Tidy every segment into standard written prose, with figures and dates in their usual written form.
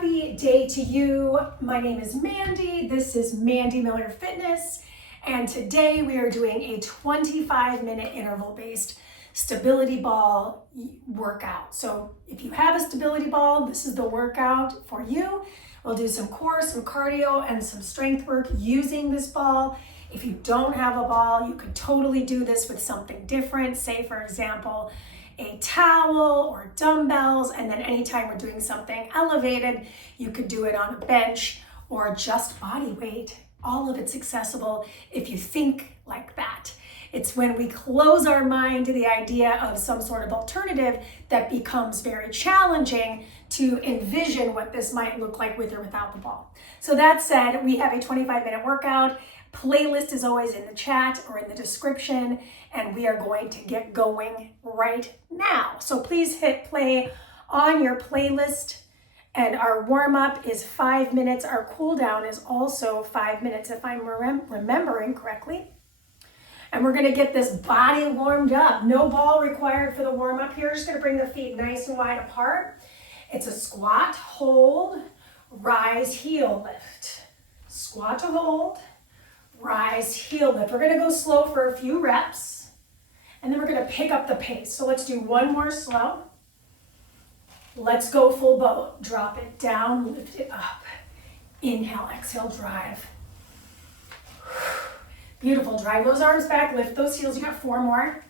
Happy day to you. My name is Mandy. This is Mandy Miller Fitness. And today we are doing a 25-minute interval-based stability ball workout. So if you have a stability ball, this is the workout for you. We'll do some core, some cardio, and some strength work using this ball. If you don't have a ball, you could totally do this with something different. Say, for example, a towel or dumbbells, and then anytime we're doing something elevated, you could do it on a bench or just body weight. All of it's accessible if you think like that. It's when we close our mind to the idea of some sort of alternative that becomes very challenging to envision what this might look like with or without the ball. So that said, we have a 25-minute workout. Playlist is always in the chat or in the description, and we are going to get going right now. So please hit play on your playlist. And our warm-up is 5 minutes. Our cool down is also 5 minutes, if I'm remembering correctly. And we're gonna get this body warmed up. No ball required for the warm-up here. Just gonna bring the feet nice and wide apart. It's a squat, hold, rise, heel lift. Squat to hold, rise, heel lift. We're gonna go slow for a few reps, and then we're gonna pick up the pace. So let's do one more slow. Let's go full boat. Drop it down, lift it up. Inhale, exhale, drive. Beautiful, drive those arms back, lift those heels. You got 4 more.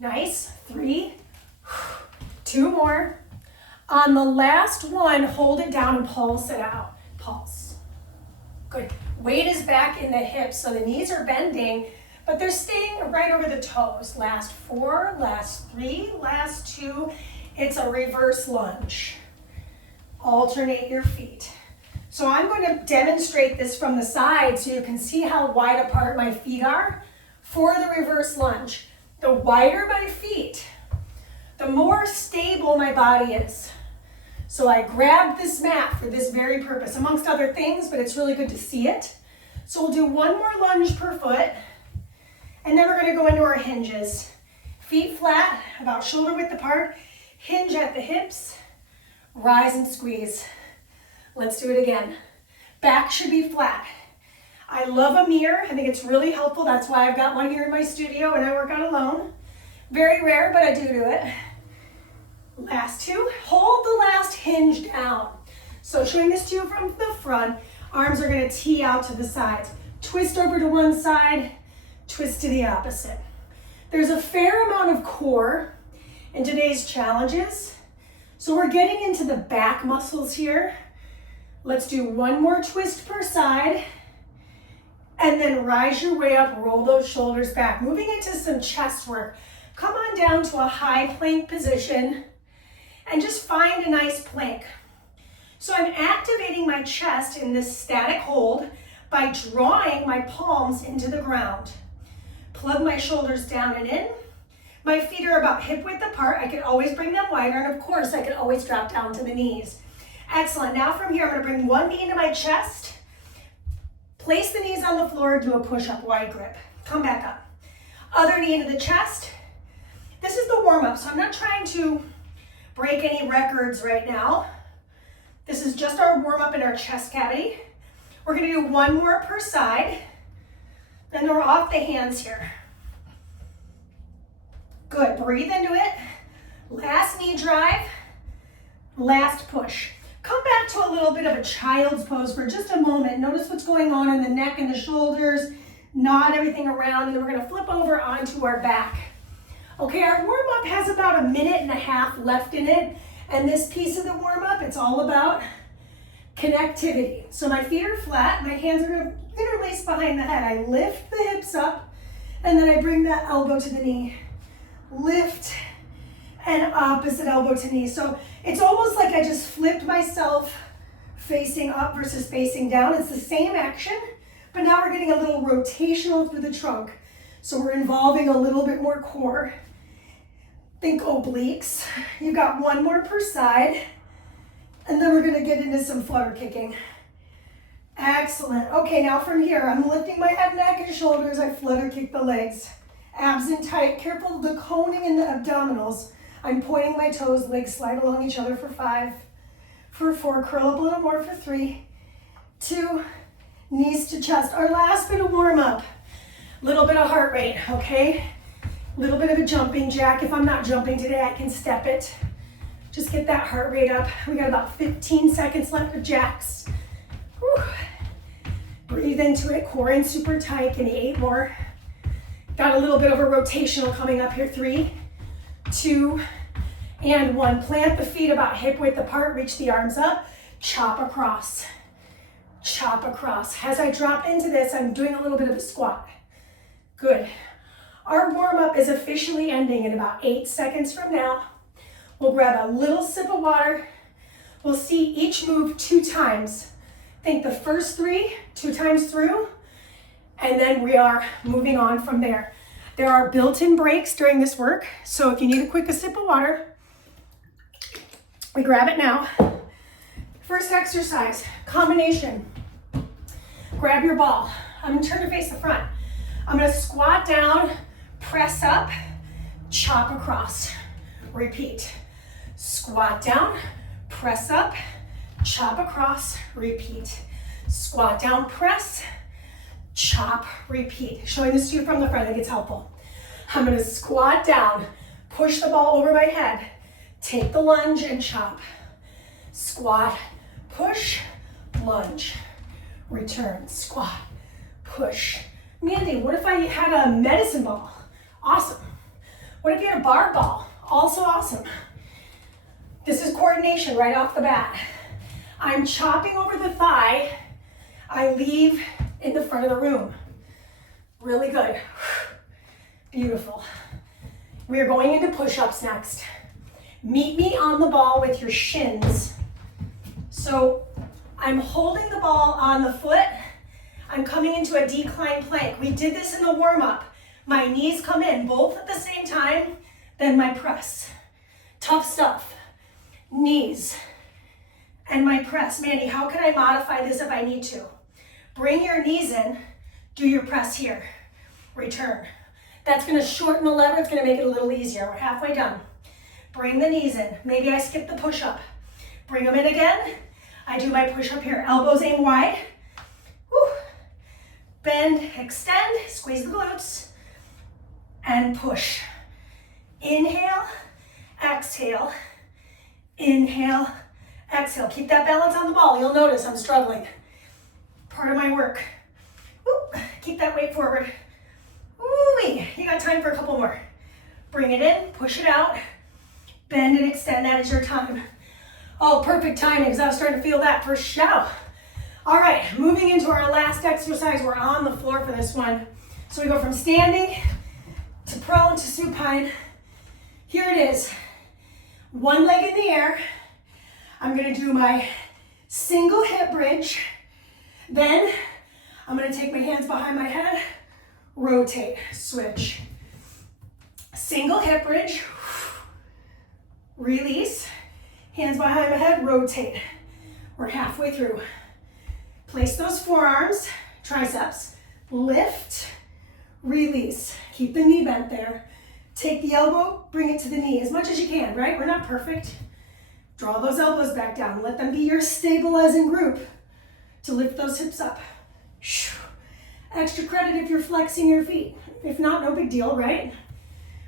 Nice, 3, 2 more. On the last one, hold it down and pulse it out. Pulse. Good. Weight is back in the hips, so the knees are bending, but they're staying right over the toes. Last 4, last 3, last 2. It's a reverse lunge. Alternate your feet. So I'm going to demonstrate this from the side so you can see how wide apart my feet are for the reverse lunge. The wider my feet, the more stable my body is. So I grabbed this mat for this very purpose, amongst other things, but it's really good to see it. So we'll do one more lunge per foot, and then we're gonna go into our hinges. Feet flat, about shoulder width apart, hinge at the hips, rise and squeeze. Let's do it again. Back should be flat. I love a mirror. I think it's really helpful. That's why I've got one here in my studio and I work out alone. Very rare, but I do it. Last 2, hold the last hinge down. So showing this to you from the front, arms are gonna tee out to the sides. Twist over to one side, twist to the opposite. There's a fair amount of core in today's challenges. So we're getting into the back muscles here. Let's do one more twist per side, and then rise your way up, roll those shoulders back. Moving into some chest work. Come on down to a high plank position, and just find a nice plank. So I'm activating my chest in this static hold by drawing my palms into the ground. Plug my shoulders down and in. My feet are about hip width apart. I can always bring them wider, and of course I can always drop down to the knees. Excellent. Now from here, I'm gonna bring one knee into my chest, place the knees on the floor, do a push-up, wide grip. Come back up. Other knee into the chest. This is the warm-up, so I'm not trying to break any records right now. This is just our warm-up in our chest cavity. We're gonna do one more per side, then we're off the hands here. Good, breathe into it. Last knee drive, last push. Come back to a little bit of a child's pose for just a moment. Notice what's going on in the neck and the shoulders, nod everything around, and then we're gonna flip over onto our back. Okay, our warm-up has about 1.5 minutes left in it, and this piece of the warm-up, it's all about connectivity. So my feet are flat, my hands are gonna interlace behind the head. I lift the hips up, and then I bring that elbow to the knee. Lift, and opposite elbow to knee. So it's almost like I just flipped myself facing up versus facing down. It's the same action, but now we're getting a little rotational through the trunk. So we're involving a little bit more core. Think obliques. You've got one more per side, and then we're gonna get into some flutter kicking. Excellent. Okay, now from here, I'm lifting my head, neck, and shoulders. I flutter kick the legs. Abs in tight. Careful of the coning in the abdominals. I'm pointing my toes, legs slide along each other for 5, for 4, curl up a little more for 3, 2, knees to chest. Our last bit of warm up, little bit of heart rate, okay? Little bit of a jumping jack. If I'm not jumping today, I can step it. Just get that heart rate up. We got about 15 seconds left of jacks. Whew. Breathe into it, core in super tight. Give me 8 more. Got a little bit of a rotational coming up here. 3, 2, and 1. Plant the feet about hip width apart, reach the arms up, chop across. Chop across. As I drop into this, I'm doing a little bit of a squat. Good. Our warm-up is officially ending in about 8 seconds from now. We'll grab a little sip of water. We'll see each move 2 times. Think the first 3, 2 times through, and then we are moving on from there. There are built-in breaks during this work, so if you need a quick sip of water, we grab it now. First exercise, combination. Grab your ball. I'm gonna turn to face the front. I'm gonna squat down, press up, chop across. Repeat. Squat down, press up, chop across, repeat. Squat down, press, chop, repeat. Showing this to you from the front, I think it's helpful. I'm gonna squat down, push the ball over my head, take the lunge and chop. Squat, push, lunge, return, squat, push. Mandy, what if I had a medicine ball? Awesome. What if you had a bar ball? Also awesome. This is coordination right off the bat. I'm chopping over the thigh. I leave in the front of the room. Really good. Beautiful. We are going into push-ups next. Meet me on the ball with your shins. So I'm holding the ball on the foot. I'm coming into a decline plank. We did this in the warm-up. My knees come in both at the same time, then my press. Tough stuff. Knees and my press. Mandy, how can I modify this if I need to? Bring your knees in, do your press here. Return. That's gonna shorten the lever, it's gonna make it a little easier. We're halfway done. Bring the knees in. Maybe I skip the push-up. Bring them in again. I do my push-up here. Elbows aim wide. Woo. Bend, extend, squeeze the glutes, and push. Inhale, exhale, inhale, exhale. Keep that balance on the ball. You'll notice I'm struggling. Part of my work. Woo. Keep that weight forward. Woo-wee. You got time for a couple more. Bring it in, push it out, bend and extend. That is your time. Oh, perfect timing, because I was starting to feel that for sure. All right, moving into our last exercise. We're on the floor for this one. So we go from standing to prone to supine. Here it is. One leg in the air. I'm gonna do my single hip bridge. Then I'm gonna take my hands behind my head, rotate, switch. Single hip bridge, release, hands behind my head, rotate. We're halfway through. Place those forearms, triceps, lift, release. Keep the knee bent there. Take the elbow, bring it to the knee as much as you can, right? We're not perfect. Draw those elbows back down. Let them be your stabilizing group to lift those hips up. Extra credit if you're flexing your feet. If not, no big deal, right?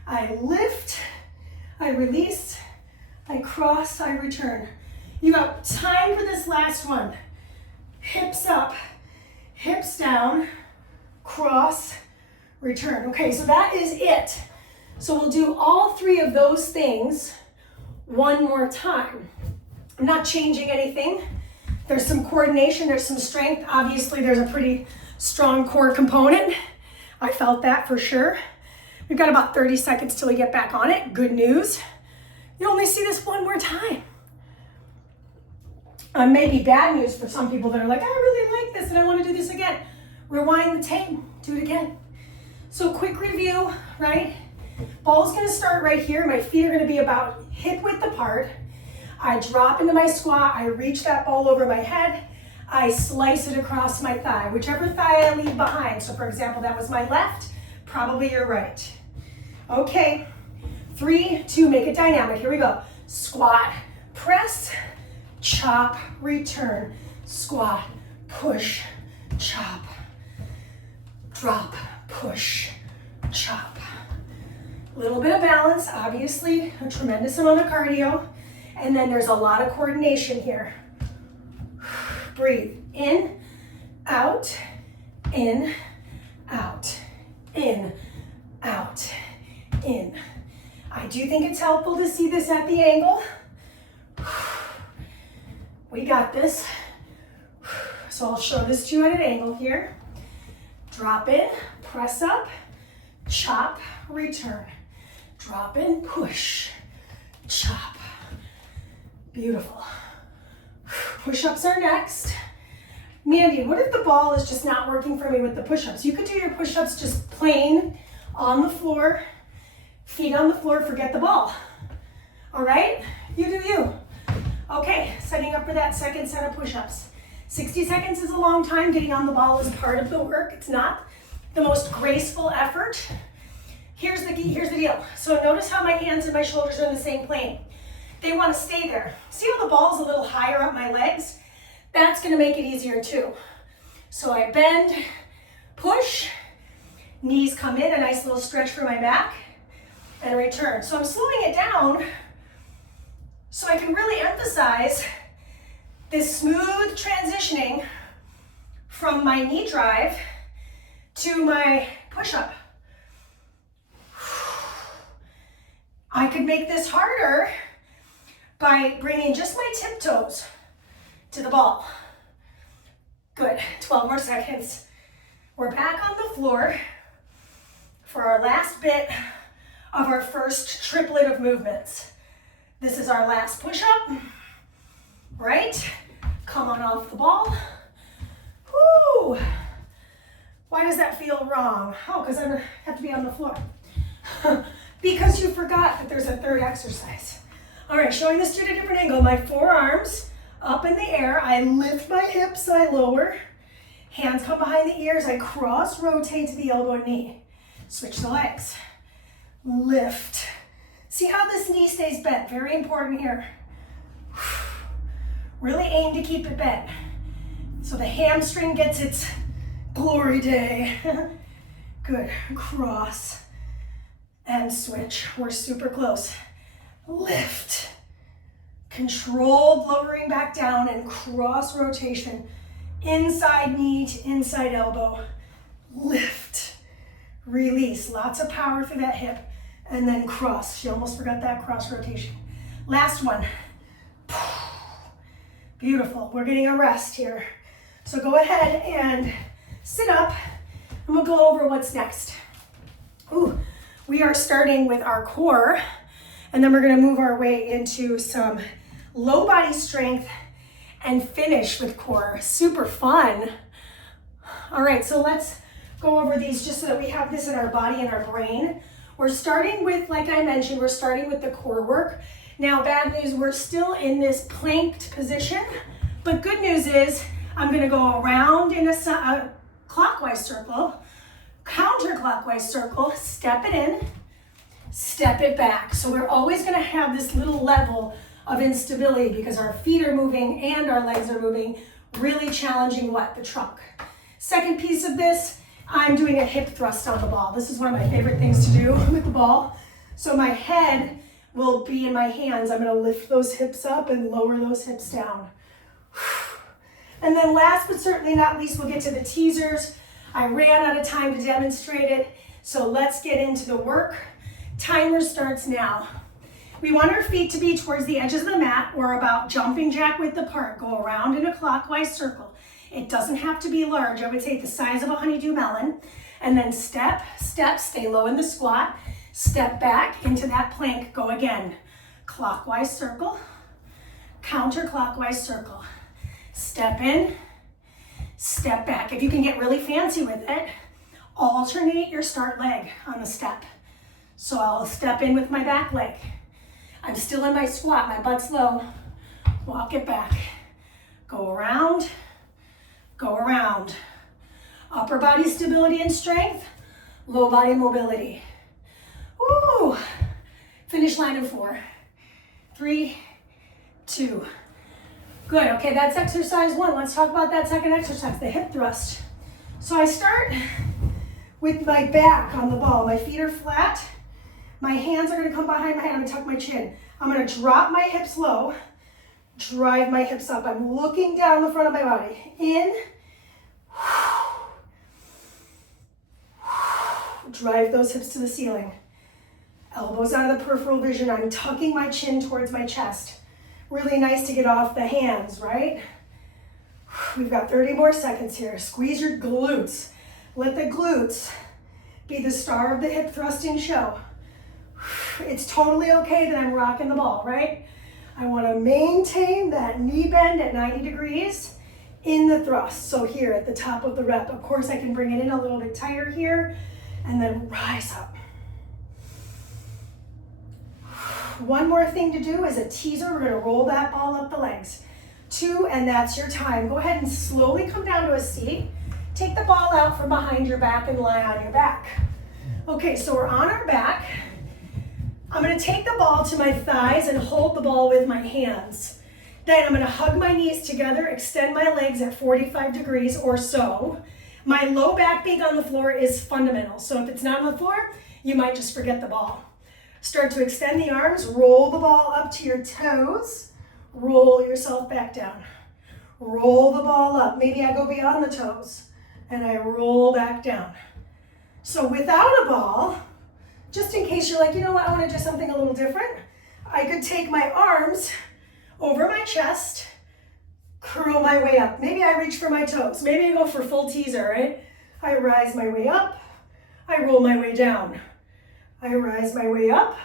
I lift, I release, I cross, I return. You got time for this last one. Hips up, hips down, cross, return. Okay, so that is it. So we'll do all 3 of those things one more time. I'm not changing anything. There's some coordination, there's some strength. Obviously, there's a pretty strong core component. I felt that for sure. We've got about 30 seconds till we get back on it. Good news. You only see this one more time. Maybe bad news for some people that are like, I really like this and I want to do this again. Rewind the tape, do it again. So quick review, right? Ball's gonna start right here. My feet are gonna be about hip width apart. I drop into my squat. I reach that ball over my head. I slice it across my thigh, whichever thigh I leave behind. So for example, that was my left, probably your right. Okay, 3, 2, make it dynamic. Here we go. Squat, press, chop, return, squat, push, chop, drop, push, chop. A little bit of balance, obviously, a tremendous amount of cardio, and then there's a lot of coordination here. Breathe, in, out, in, out, in, out, in. I do think it's helpful to see this at the angle. We got this. So I'll show this to you at an angle here. Drop in, press up, chop, return. Drop in, push, chop. Beautiful. Push-ups are next. Mandy, what if the ball is just not working for me with the push-ups? You could do your push-ups just plain on the floor, feet on the floor, forget the ball. All right? You do you. Okay, setting up for that second set of push-ups. 60 seconds is a long time. Getting on the ball is part of the work. It's not the most graceful effort. Here's the deal. So notice how my hands and my shoulders are in the same plane. They want to stay there. See how the ball's a little higher up my legs? That's going to make it easier too. So I bend, push, knees come in, a nice little stretch for my back, and return. So I'm slowing it down so I can really emphasize this smooth transitioning from my knee drive to my push-up. I could make this harder by bringing just my tiptoes to the ball. Good, 12 more seconds. We're back on the floor for our last bit of our first triplet of movements. This is our last push-up, right? Come on off the ball. Woo! Why does that feel wrong? Oh, because I have to be on the floor. Because you forgot that there's a third exercise. All right, showing this to you at a different angle. My forearms up in the air. I lift my hips, I lower. Hands come behind the ears. I cross rotate to the elbow and knee. Switch the legs. Lift. See how this knee stays bent. Very important here. Really aim to keep it bent so the hamstring gets its glory day. Good. Cross and switch. We're super close. Lift. Controlled lowering back down and cross rotation. Inside knee to inside elbow. Lift. Release. Lots of power through that hip. And then cross. She almost forgot that cross rotation. Last one. Beautiful. We're getting a rest here. So go ahead and sit up and we'll go over what's next. Ooh, we are starting with our core and then we're going to move our way into some low body strength and finish with core. Super fun. All right, so let's go over these just so that we have this in our body and our brain. We're starting with, like I mentioned, we're starting with the core work. Now, bad news, we're still in this planked position, but good news is I'm gonna go around in a clockwise circle, counterclockwise circle, step it in, step it back. So we're always gonna have this little level of instability because our feet are moving and our legs are moving, really challenging what? The trunk. Second piece of this, I'm doing a hip thrust on the ball. This is one of my favorite things to do with the ball. So my head will be in my hands. I'm gonna lift those hips up and lower those hips down. And then last but certainly not least, we'll get to the teasers. I ran out of time to demonstrate it, so let's get into the work. Timer starts now. We want our feet to be towards the edges of the mat or about jumping jack width apart. Go around in a clockwise circle. It doesn't have to be large. I would say the size of a honeydew melon. And then step, step, stay low in the squat. Step back into that plank. Go again. Clockwise circle, counterclockwise circle. Step in, step back. If you can get really fancy with it, alternate your start leg on the step. So I'll step in with my back leg. I'm still in my squat, my butt's low. Walk it back. Go around, go around. Upper body stability and strength, low body mobility. Woo! Finish line in 4, 3, 2. Good, okay, that's exercise 1. Let's talk about that second exercise, the hip thrust. So I start with my back on the ball. My feet are flat. My hands are gonna come behind my head. I'm gonna tuck my chin. I'm gonna drop my hips low, drive my hips up. I'm looking down the front of my body. In. Drive those hips to the ceiling. Elbows out of the peripheral vision. I'm tucking my chin towards my chest. Really nice to get off the hands, right? We've got 30 more seconds here. Squeeze your glutes. Let the glutes be the star of the hip thrusting show. It's totally okay that I'm rocking the ball, right? I want to maintain that knee bend at 90 degrees in the thrust. So here at the top of the rep, of course I can bring it in a little bit tighter here and then rise up. One more thing to do is a teaser. We're going to roll that ball up the legs. 2, and that's your time. Go ahead and slowly come down to a seat. Take the ball out from behind your back and lie on your back. Okay, so we're on our back. I'm going to take the ball to my thighs and hold the ball with my hands. Then I'm going to hug my knees together, extend my legs at 45 degrees or so. My low back being on the floor is fundamental. So if it's not on the floor, you might just forget the ball. Start to extend the arms, roll the ball up to your toes, roll yourself back down. Roll the ball up. Maybe I go beyond the toes and I roll back down. So without a ball, just in case you're like, you know what, I want to do something a little different, I could take my arms over my chest, curl my way up. Maybe I reach for my toes. Maybe I go for full teaser, right? I rise my way up, I roll my way down. I rise my way up,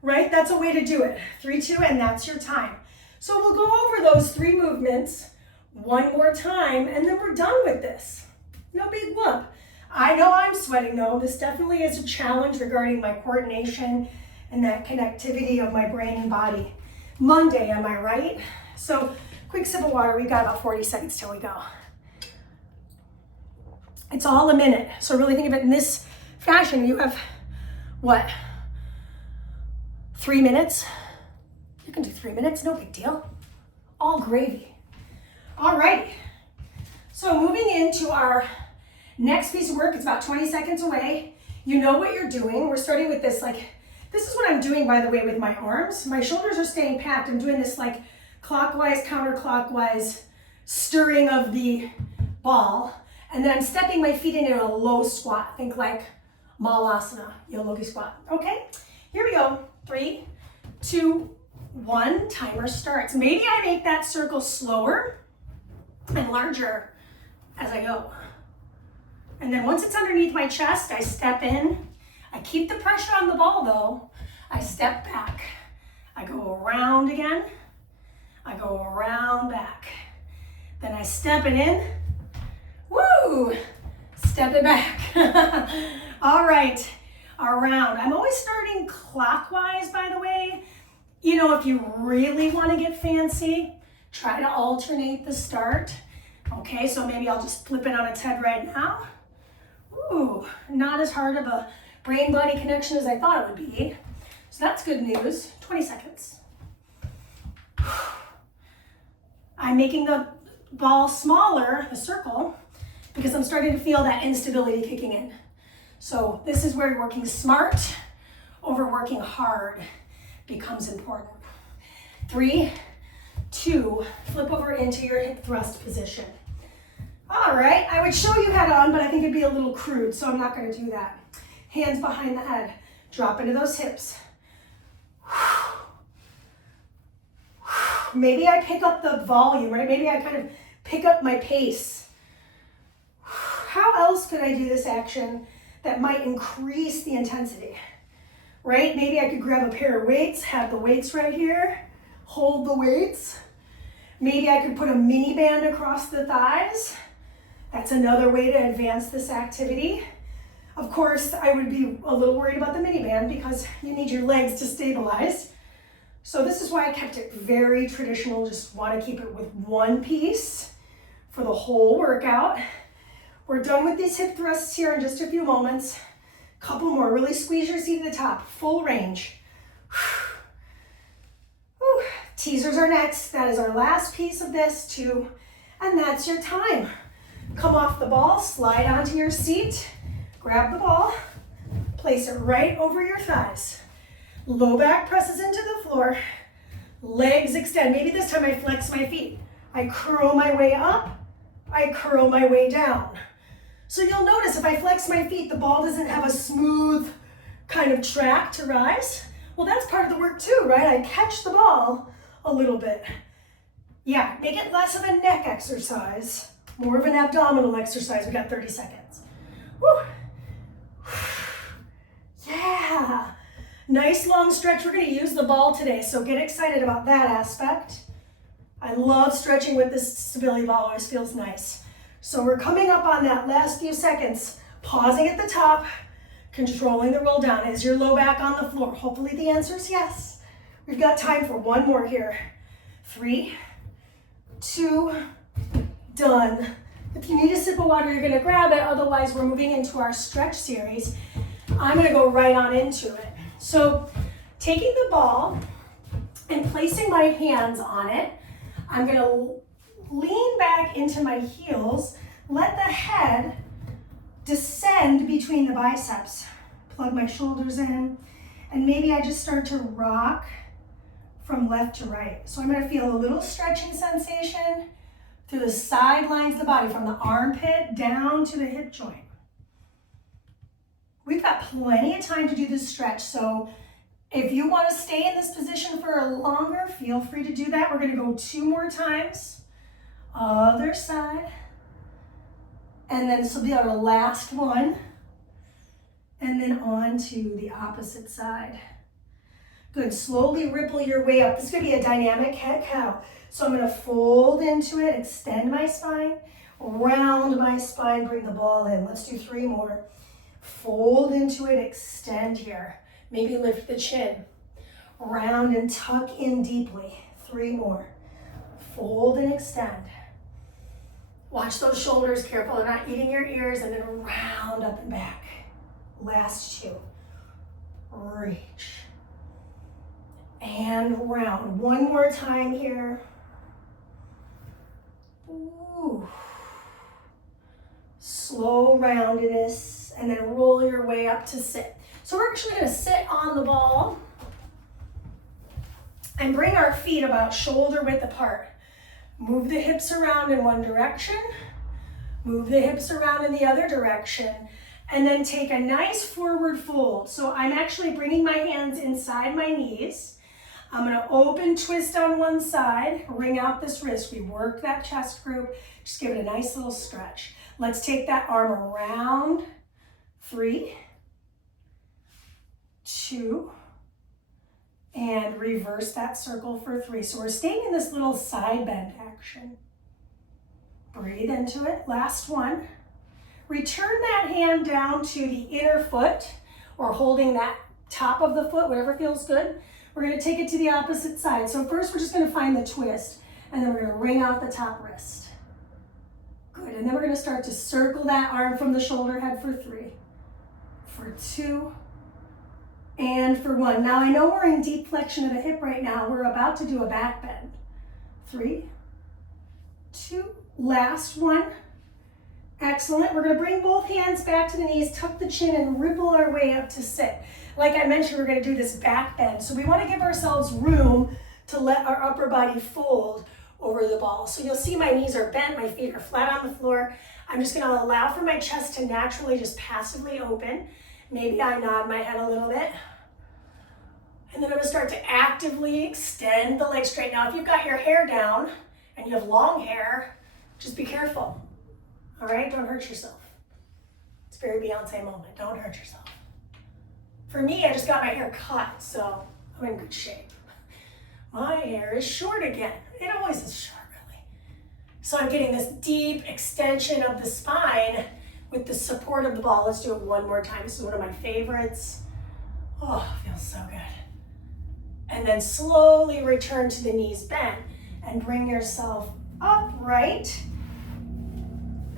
right? That's a way to do it. 3, 2, and that's your time. So we'll go over those 3 movements one more time, and then we're done with this. No big whoop. I know I'm sweating though. This definitely is a challenge regarding my coordination and that connectivity of my brain and body. Monday, am I right? So quick sip of water. We've got about 40 seconds till we go. It's all a minute. So really think of it in this fashion. You have what? 3 minutes? You can do 3 minutes, no big deal. All gravy. All right. So moving into our next piece of work, it's about 20 seconds away. You know what you're doing. We're starting with this, this is what I'm doing, by the way, with my arms. My shoulders are staying packed. I'm doing this clockwise, counterclockwise stirring of the ball. And then I'm stepping my feet into a low squat. Think like Malasana, Yogi squat. Okay, here we go. 3, 2, 1, timer starts. Maybe I make that circle slower and larger as I go. And then once it's underneath my chest, I step in. I keep the pressure on the ball though. I step back. I go around again. I go around back. Then I step it in. Woo! Step it back. All right, around. I'm always starting clockwise, by the way. You know, if you really want to get fancy, try to alternate the start. Okay, so maybe I'll just flip it on its head right now. Ooh, not as hard of a brain-body connection as I thought it would be. So that's good news. 20 seconds. I'm making the ball smaller, the circle, because I'm starting to feel that instability kicking in. So this is where working smart over working hard becomes important. 3, 2, flip over into your hip thrust position. All right, I would show you head on, but I think it'd be a little crude, so I'm not gonna do that. Hands behind the head, drop into those hips. Maybe I pick up the volume, right? Maybe I kind of pick up my pace. How else could I do this action that might increase the intensity, right? Maybe I could grab a pair of weights, have the weights right here, hold the weights. Maybe I could put a mini band across the thighs. That's another way to advance this activity. Of course, I would be a little worried about the mini band because you need your legs to stabilize. So this is why I kept it very traditional, just want to keep it with one piece for the whole workout. We're done with these hip thrusts here in just a few moments. Couple more, really squeeze your seat to the top, full range. Whew. Teasers are next. That is our last piece of this too. And that's your time. Come off the ball, slide onto your seat, grab the ball, place it right over your thighs. Low back presses into the floor, legs extend. Maybe this time I flex my feet. I curl my way up, I curl my way down. So you'll notice if I flex my feet, the ball doesn't have a smooth kind of track to rise. Well, that's part of the work too, right? I catch the ball a little bit. Yeah, make it less of a neck exercise, more of an abdominal exercise. We got 30 seconds. Woo. Yeah. Nice long stretch. We're going to use the ball today, so get excited about that aspect. I love stretching with this stability ball. Always feels nice. So we're coming up on that last few seconds, pausing at the top, controlling the roll down. Is your low back on the floor? Hopefully the answer is yes. We've got time for one more here. 3, 2, done. If you need a sip of water, you're gonna grab it. Otherwise, we're moving into our stretch series. I'm gonna go right on into it. So taking the ball and placing my hands on it, I'm gonna lean back into my heels, let the head descend between the biceps. Plug my shoulders in, and maybe I just start to rock from left to right. So I'm gonna feel a little stretching sensation through the sidelines of the body, from the armpit down to the hip joint. We've got plenty of time to do this stretch, so if you want to stay in this position for longer, feel free to do that. We're gonna go 2 more times. Other side. And then this will be our last one. And then on to the opposite side. Good, slowly ripple your way up. This is gonna be a dynamic cat cow. So I'm gonna fold into it, extend my spine, round my spine, bring the ball in. Let's do 3 more. Fold into it, extend here. Maybe lift the chin. Round and tuck in deeply. 3 more. Fold and extend. Watch those shoulders, careful they're not eating your ears, and then round up and back. Last 2. Reach. And round. One more time here. Ooh. Slow roundedness, and then roll your way up to sit. So we're actually gonna sit on the ball and bring our feet about shoulder width apart. Move the hips around in one direction, move the hips around in the other direction, and then take a nice forward fold. So I'm actually bringing my hands inside my knees. I'm gonna open twist on one side, wring out this wrist. We work that chest group, just give it a nice little stretch. Let's take that arm around. 3, 2, and reverse that circle for 3. So we're staying in this little side bend action. Breathe into it. Last one. Return that hand down to the inner foot, or holding that top of the foot, whatever feels good. We're gonna take it to the opposite side. So first we're just gonna find the twist, and then we're gonna wring out the top wrist. Good, and then we're gonna start to circle that arm from the shoulder head for 3, for 2, and for 1. Now I know we're in deep flexion of the hip right now. We're about to do a back bend. 3, 2, last one. Excellent. We're gonna bring both hands back to the knees, tuck the chin, and ripple our way up to sit. Like I mentioned, we're gonna do this back bend. So we wanna give ourselves room to let our upper body fold over the ball. So you'll see my knees are bent, my feet are flat on the floor. I'm just gonna allow for my chest to naturally just passively open. Maybe I nod my head a little bit. And then I'm gonna start to actively extend the legs straight. Now, if you've got your hair down and you have long hair, just be careful, all right? Don't hurt yourself. It's a very Beyonce moment, don't hurt yourself. For me, I just got my hair cut, so I'm in good shape. My hair is short again. It always is short, really. So I'm getting this deep extension of the spine with the support of the ball. Let's do it one more time. This is one of my favorites. Oh, feels so good. And then slowly return to the knees bent and bring yourself upright.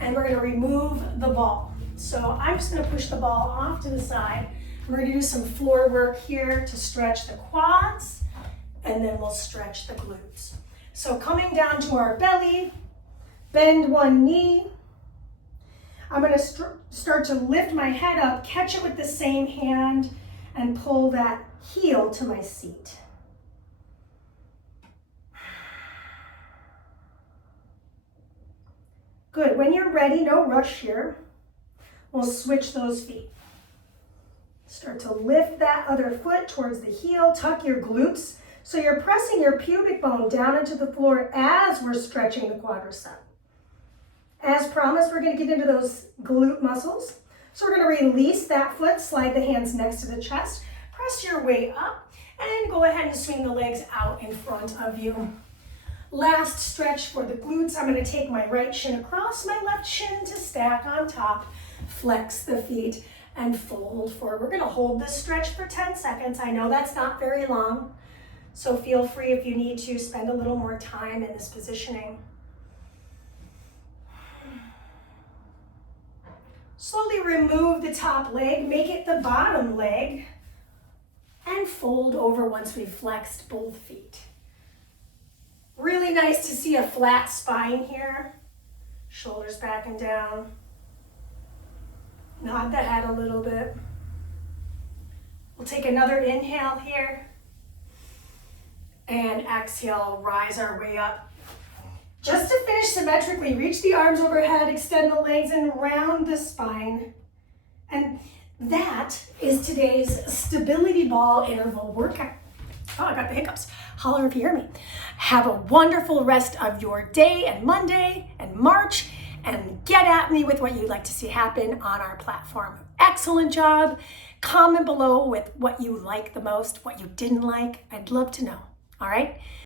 And we're gonna remove the ball. So I'm just gonna push the ball off to the side. We're gonna do some floor work here to stretch the quads and then we'll stretch the glutes. So coming down to our belly, bend one knee. I'm gonna start to lift my head up, catch it with the same hand, and pull that heel to my seat. Good, when you're ready, no rush here, we'll switch those feet. Start to lift that other foot towards the heel, tuck your glutes, so you're pressing your pubic bone down into the floor as we're stretching the quadricep. As promised, we're gonna get into those glute muscles. So we're gonna release that foot, slide the hands next to the chest, press your way up, and go ahead and swing the legs out in front of you. Last stretch for the glutes. I'm gonna take my right shin across, my left shin to stack on top, flex the feet, and fold forward. We're gonna hold this stretch for 10 seconds. I know that's not very long, so feel free if you need to spend a little more time in this positioning. Slowly remove the top leg, make it the bottom leg, and fold over once we've flexed both feet. Really nice to see a flat spine here. Shoulders back and down. Nod the head a little bit. We'll take another inhale here. And exhale, rise our way up. Just to finish symmetrically, reach the arms overhead, extend the legs, and round the spine. And that is today's stability ball interval workout. Oh, I got the hiccups. Holler if you hear me. Have a wonderful rest of your day and Monday and March, and get at me with what you'd like to see happen on our platform. Excellent job. Comment below with what you like the most, what you didn't like. I'd love to know. All right?